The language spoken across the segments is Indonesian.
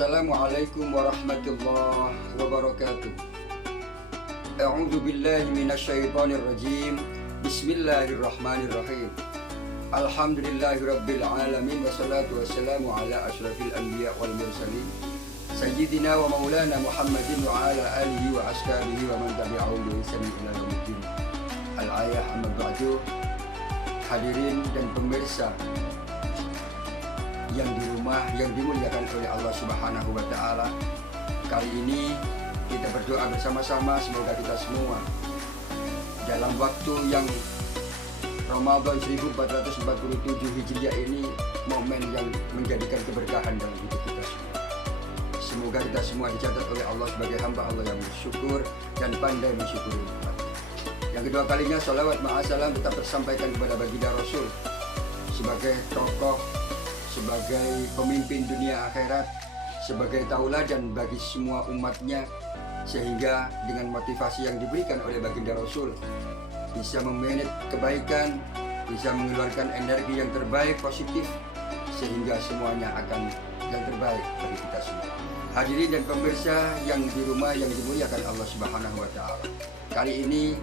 Assalamualaikum warahmatullahi wabarakatuh. A'udzu billahi minasyaitonir rajim. Bismillahirrahmanirrahim. Alhamdulillahirabbil alamin wassalatu wassalamu ala asyrafil anbiya wal mursalin sayyidina wa maulana Muhammadin wa ala alihi wa ashabihi wa man tabi'ahum bi ihsan ila yaumiddin. Al-ayah amma ba'du. Hadirin dan pemirsa yang di rumah yang dimuliakan oleh Allah Subhanahu wa taala. Kali ini kita berdoa bersama-sama semoga kita semua dalam waktu yang Ramadan 1447 Hijriah ini momen yang menjadikan keberkahan dalam hidup kita semua. Semoga kita semua dicatat oleh Allah sebagai hamba Allah yang bersyukur dan pandai mensyukuri nikmat. Yang kedua kalinya salawat ma'asalam tetap tersampaikan kepada baginda Rasul sebagai tokoh, sebagai pemimpin dunia akhirat, sebagai tauladan bagi semua umatnya, sehingga dengan motivasi yang diberikan oleh baginda Rasul bisa memanage kebaikan, bisa mengeluarkan energi yang terbaik, positif, sehingga semuanya akan yang terbaik bagi kita semua. Hadirin dan pemirsa yang di rumah yang dimuliakan Allah Subhanahu wa taala. Kali ini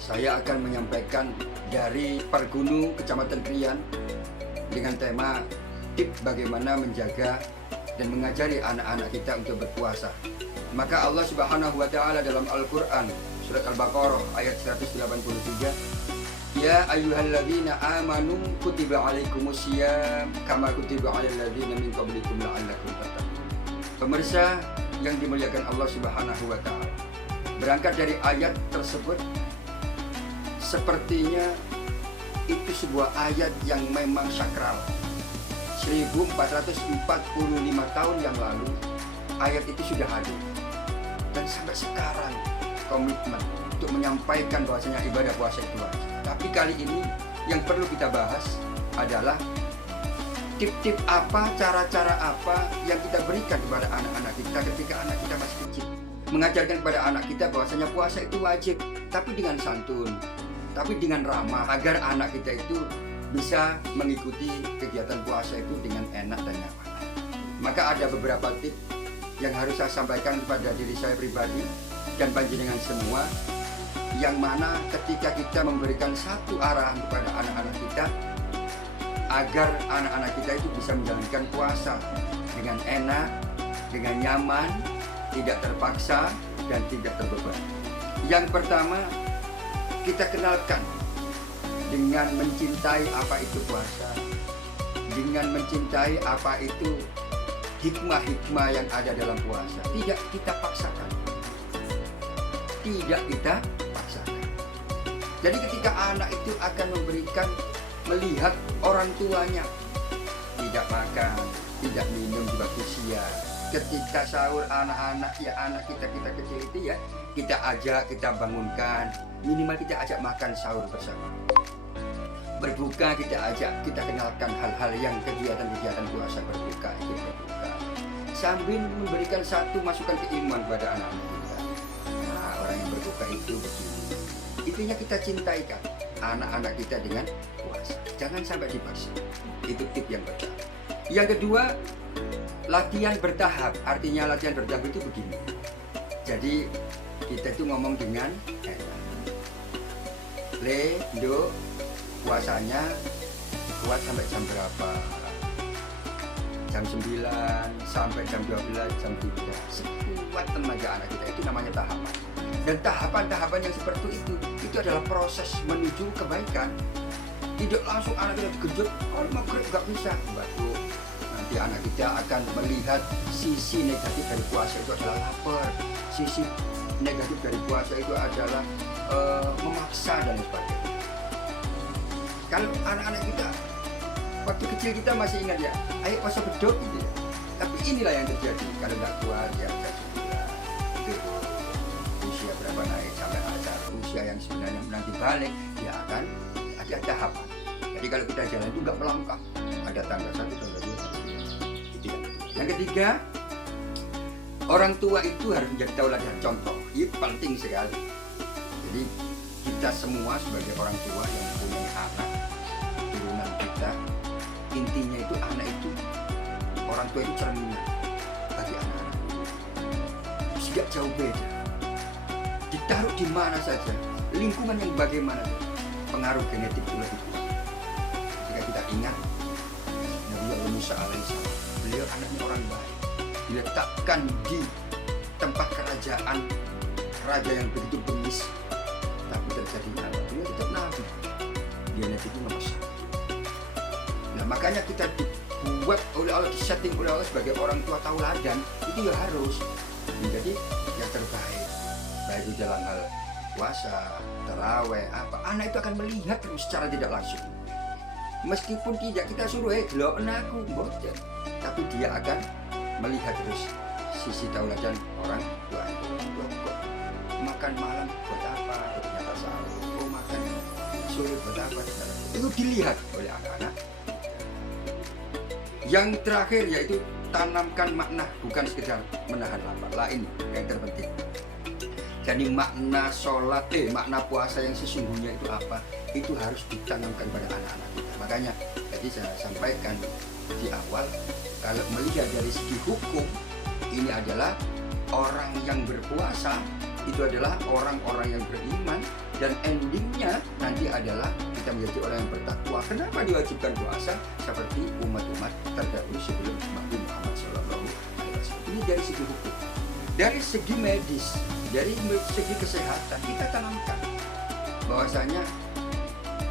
saya akan menyampaikan dari Pargunu, Kecamatan Krian, dengan tema tips bagaimana menjaga dan mengajari anak-anak kita untuk berpuasa. Maka Allah Subhanahu wa taala dalam Al-Qur'an surat Al-Baqarah ayat 183, ya ayyuhalladzina amanu kutiba alaikumusiyam kama kutiba alal ladzina min qablikum la'allakum tattaqun. Pemirsa yang dimuliakan Allah Subhanahu wa taala, berangkat dari ayat tersebut, sepertinya itu sebuah ayat yang memang sakral. 1445 tahun yang lalu ayat itu sudah hadir, dan sampai sekarang komitmen untuk menyampaikan bahwasanya ibadah puasa itu wajib. Tapi kali ini yang perlu kita bahas adalah tip-tip apa, cara-cara apa yang kita berikan kepada anak-anak kita ketika anak kita masih kecil. Mengajarkan kepada anak kita bahwasanya puasa itu wajib, tapi dengan santun, tapi dengan ramah, agar anak kita itu bisa mengikuti kegiatan puasa itu dengan enak dan nyaman. Maka ada beberapa tips yang harus saya sampaikan kepada diri saya pribadi dan panjenengan semua, yang mana ketika kita memberikan satu arahan kepada anak-anak kita agar anak-anak kita itu bisa menjalankan puasa dengan enak, dengan nyaman, tidak terpaksa dan tidak terbebani. Yang pertama, kita kenalkan dengan mencintai apa itu puasa, dengan mencintai apa itu hikmah-hikmah yang ada dalam puasa. Tidak kita paksakan, tidak kita paksakan. Jadi ketika anak itu akan melihat orang tuanya tidak makan, tidak minum di waktu siang, ketika sahur anak-anak ya anak kita kecil itu ya kita ajak, kita bangunkan, minimal kita ajak makan sahur bersama. Berbuka kita ajak, kita kenalkan hal-hal yang kegiatan-kegiatan puasa berbuka, ikut berbuka, sambil memberikan satu masukan keimanan kepada anak-anak kita. Nah, orang yang berbuka itu begini. Intinya kita cintaikan anak-anak kita dengan puasa. Jangan sampai dipaksa. Itu tip yang pertama. Yang kedua, latihan bertahap. Artinya latihan bertahap itu begini. Jadi kita itu ngomong dengan le, do, puasanya kuat sampai jam berapa? Jam 9 sampai jam 12, jam 3. Sekuat tenaga anak kita, itu namanya tahapan. Dan tahapan-tahapan yang seperti itu adalah proses menuju kebaikan. Tidak langsung anak kita dikejut, kalau maghrib nggak bisa. Batuk. Nanti anak kita akan melihat sisi negatif dari puasa itu adalah lapar. Sisi negatif dari puasa itu adalah memaksa dan sebagainya. Kalau anak-anak kita waktu kecil kita masih ingat ya, ayo puasa beduk gitu ya. Tapi inilah yang terjadi kalau nggak kuat ya itu usia berapa naik sampai ada usia yang sebenarnya nanti balik ya akan ada tahapan. Jadi kalau kita jalan itu nggak melangkah, ada tangga 1, tangga 2, tangga 3. Itu yang ketiga, orang tua itu harus menjadi tauladan contoh. Ini penting sekali. Jadi kita semua sebagai orang tua yang mempunyai anak turunan kita, intinya itu anak itu orang tua itu cerminan bagi anak-anak. Tidak jauh beda. Ditaruh di mana saja, lingkungan yang bagaimana, pengaruh genetik itu lebih kuat. Jika kita ingat Nabi Allah Musa alaihissalam, beliau anaknya orang baik, diletakkan di tempat kerajaan raja yang begitu bengis, tapi terjadi apa? Beliau tetap nabi, genetiknya nomor satu. Nah makanya kita dibuat oleh Allah, disetting oleh Allah sebagai orang tua tauladan, itu ya harus menjadi yang terbaik, baik itu dalam hal puasa, taraweh, apa, anak itu akan melihat terus secara tidak langsung. Meskipun tidak kita suruh, delok anakku, boten, tapi dia akan melihat terus sisi tauladan orang tua. Kok makan malam buat apa? Ternyata sahur. Kok makan sore buat apa? Itu dilihat oleh anak-anak. Yang terakhir yaitu tanamkan makna, bukan sekedar menahan lapar. Lain yang terpenting. Jadi makna sholat, makna puasa yang sesungguhnya itu apa? Itu harus ditanamkan pada anak-anak kita. Makanya tadi saya sampaikan di awal, kalau melihat dari segi hukum, ini adalah orang yang berpuasa, itu adalah orang-orang yang beriman, dan endingnya nanti adalah kita menjadi orang yang bertakwa. Kenapa diwajibkan puasa? Seperti umat-umat terdahulu sebelum Nabi Muhammad SAW. Ini dari segi hukum. Dari segi medis, dari segi kesehatan, kita tanamkan bahwasanya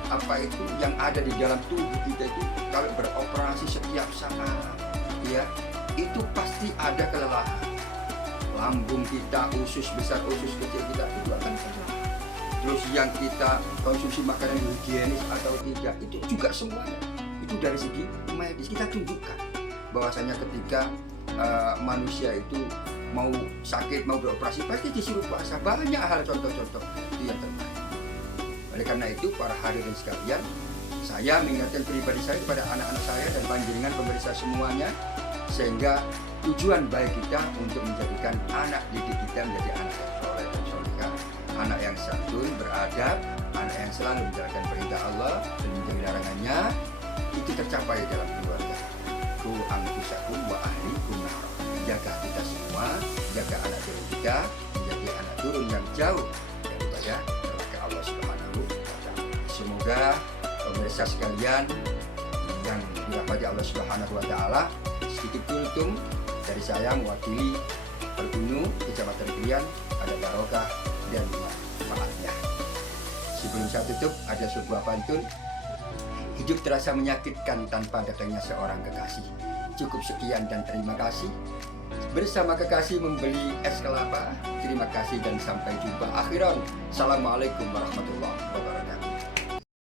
apa itu yang ada di dalam tubuh kita itu kalau beroperasi setiap saat, ya itu pasti ada kelelahan. Lambung kita, usus besar, usus kecil kita itu akan kelelahan. Terus yang kita konsumsi makanan higienis atau tidak, itu juga semuanya itu dari segi medis kita tunjukkan bahwasanya ketika manusia itu mau sakit, mau beroperasi, pasti disuruh puasa. Banyak hal contoh-contoh itu yang terbaik. Oleh karena itu, para hadirin sekalian, saya mengingatkan pribadi saya kepada anak-anak saya dan panjenengan pemirsa semuanya, sehingga tujuan baik kita untuk menjadikan anak didik kita menjadi anak yang soleh dan solehah, anak yang santun, beradab, anak yang selalu menjalankan perintah Allah dan menjauhi larangannya, itu tercapai dalam keluarga. Ku anfusakum wa ahlikum nar. Jaga kita semua, jaga anak turun kita menjadi anak turun yang jauh daripada neraka Allah Subhanahu wa Ta'ala. Semoga pemirsa sekalian yang dirahmati Allah Subhanahu wa Ta'ala, sedikit kultum dari saya mewakili Perbunu Kecamatan Krian, ada barokah dan manfaatnya. Sebelum saya tutup, ada sebuah pantun. Hidup terasa menyakitkan tanpa datangnya seorang kekasih. Cukup sekian dan terima kasih. Bersama kekasih membeli es kelapa. Terima kasih dan sampai jumpa. Akhiran, assalamualaikum warahmatullahi wabarakatuh.